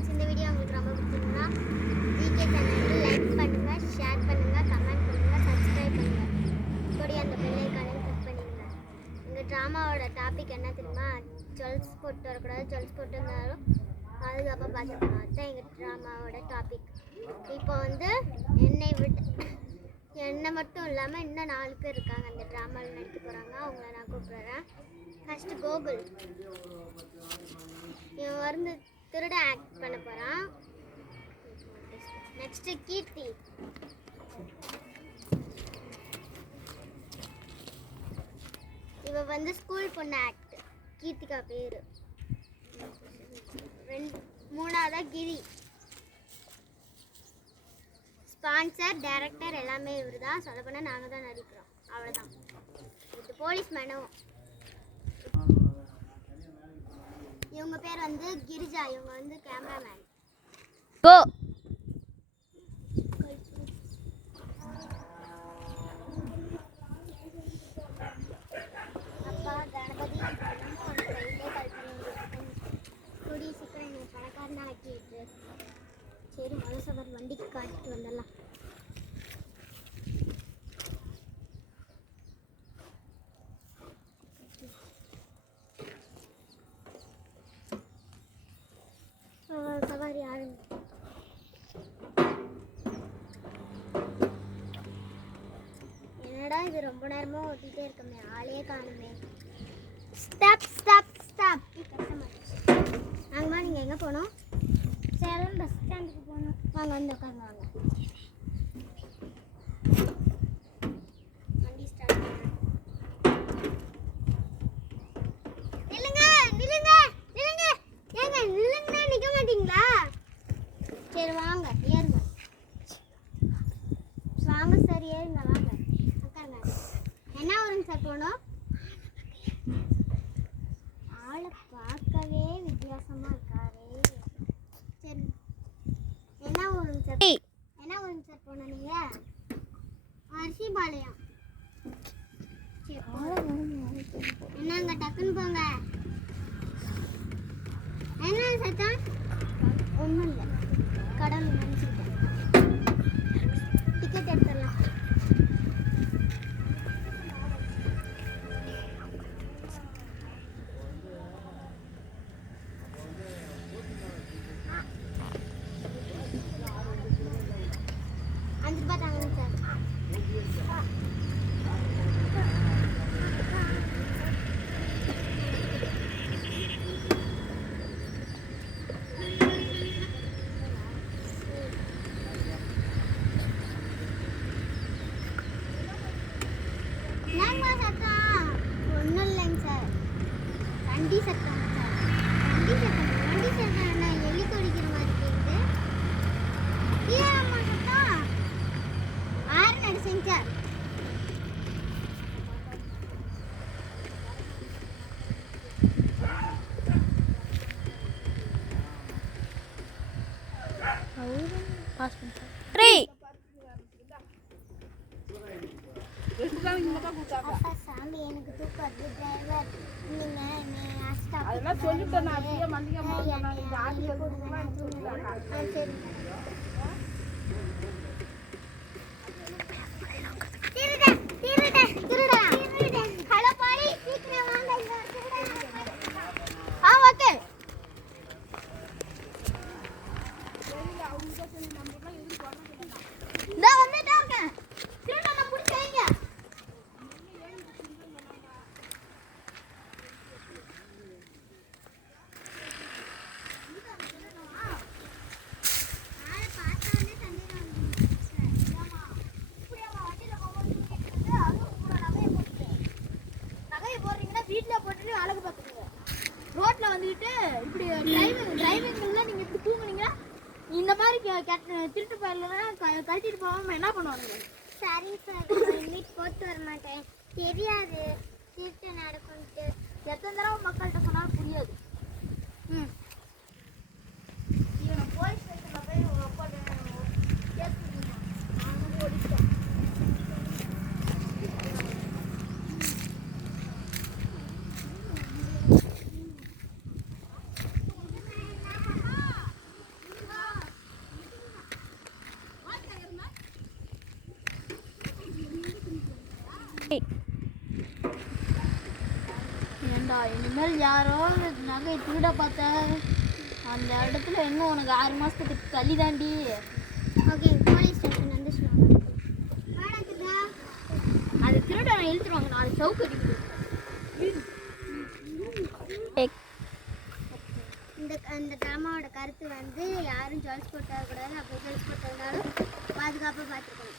Friends, இந்த video உங்களுக்கு ரொம்ப பிடிச்சிருந்தா ஜிகே சேனலுக்கு லைக் பண்ணுங்கள், ஷேர் பண்ணுங்கள், கமெண்ட் பண்ணுங்கள், சப்ஸ்கிரைப் பண்ணுங்கள். கூடிய அந்த பெல் ஐக்கானையும் கிளிக் பண்ணிடுங்க. எங்கள் ட்ராமாவோட டாபிக் என்ன தெரியுமா? ஜுவல்ஸ் போட்டு வரக்கூடாது, ஜுவல்ஸ் போட்டு இருந்தாலும் பாதுகாப்பாக பார்த்துக்கணும். அதுதான் எங்கள் ட்ராமாவோட டாபிக். இப்போ வந்து என்னை மட்டும் இல்லாமல் இன்னும் 4 பேர் இருக்காங்க அந்த ட்ராமாவில் நடிக்க போகிறாங்க. அவங்கள நான் கூப்பிடுறேன். ஃபஸ்ட்டு கோகுல், இவன் வந்து திருட ஆக்ட் பண்ண போகிறான். நெக்ஸ்ட்டு கீர்த்தி, இவ வந்து ஸ்கூல் பொண்ணு ஆக்ட், கீர்த்திகா பேர். மூணாவதா கிரி, ஸ்பான்சர், டைரக்டர் எல்லாமே இவர் தான். சொல்ல போனால் நாங்கள் தான் நடிக்கிறோம், அவ்வளோதான். இது போலீஸ் மேனும். இவங்க பேர் வந்து கிரிஜா, இவங்க வந்து கேமராமேன். கோ அப்பா கணபதி கூடிய சீக்கிரம் என்னை பணக்காரனா ஆக்கிட்டு. சரி, மனசவர் வண்டிக்கு காட்டிட்டு வந்துடலாம். சவாரி ஆரம்பி. என்னடா இது ரொம்ப நேரமா ஓட்டிகிட்டே இருக்கமே, ஆளே காணுமே. Stop stop stop. வாங்கம்மா, நீங்கள் எங்கே போகணும்? சேலம் பஸ் ஸ்டாண்டுக்கு போகணும். வாங்க, வந்து உட்காந்து வாங்க. வண்டி ஸ்டார்ட் பண்ணு. நில்லுங்க நில்லுங்க நில்லுங்க. ஏங்க நில்லுங்கன்னா நிற்க மாட்டீங்களா? சரி வாங்க, ஏறுங்க. வாங்க சார், ஏறுங்க, வாங்க உட்காருங்க. என்ன ஊருங்க சார் போகணும்? ஆளை பார்க்கவே வித்தியாசமாக இருக்காரு. சரி, என்ன ஊருங்க சார்? என்ன ஊருங்க சார் போகணும் நீங்கள்? அரிசிபாளையம். என்னங்க டக்குன்னு போங்க. என்ன சத்தம்? ஒன்றும் இல்லை, கடவுள் நினச்சிக்கிட்டேன். டிக்கெட் எடுத்துடலாம். ₹5 தாங்க சார். என்னங்க சத்தம்? ஒன்றும் இல்லைங்க சார், வண்டி சத்தம் சார். வண்டி சத்தம், வண்டி சத்தம் என்ன எலி கொடிக்கிற மாதிரி கேட்குது. ஏம்மா சத்தம்? ஆறு நடிச்சேங்க சார். அப்பா சாமி, எனக்கு தூக்கம் வருது. டிரைவர், நீங்க அதெல்லாம் சொல்லிட்டேன். நான் அப்படியே மந்திக்க மாட்டேன். இந்த ஆடி போடுங்க. சரி. ஹலோ போலீஸ், சீக்கிரம் வாங்க. ஓகே. இந்த வந்துட்டாங்க. திருடனை பிடிச்சு வைங்க. வீட்டில் போட்டுட்டு அழகு பார்த்துக்கோங்க. ரோட்டில் வந்துக்கிட்டு இப்படி டிரைவிங்ல நீங்கள் இப்படி தூங்குனீங்கன்னா இந்த மாதிரி திருட்டு போயிடலாம். கழட்டிட்டு போகாமல் என்ன பண்ணுவாங்க? சரி சார், வீட்டு போட்டு வர மாட்டேன். தெரியாது திருட்டு நடக்கும்ட்டு. எத்தனை தடவை மக்கள்கிட்ட சொன்னாலும் புரியாது. இவனை போலீஸ் ஸ்டேஷனில் போய் கேட்குறீங்க. அவங்க ஓடிட்டேன். ஏண்டா இனிமேல் யாரோ நகை திருட பார்த்த அந்த இடத்துல இன்னும் உனக்கு 6 மாதத்துக்கு தள்ளி தாண்டி. ஓகே, போலீஸ் ஸ்டேஷன் வந்து சொல்லுவாங்க. அது திருட இழுத்துருவாங்க 4 சவுக்கு அடிக்குது. இந்த ட்ராமாவோட கருத்து வந்து யாரும் ஜுவல்ஸ் போட்டு வரக்கூடாது. அப்போ ஜுவல்ஸ் போட்டு இருந்தாலும் பாதுகாப்பாக பார்த்துக்கணும்.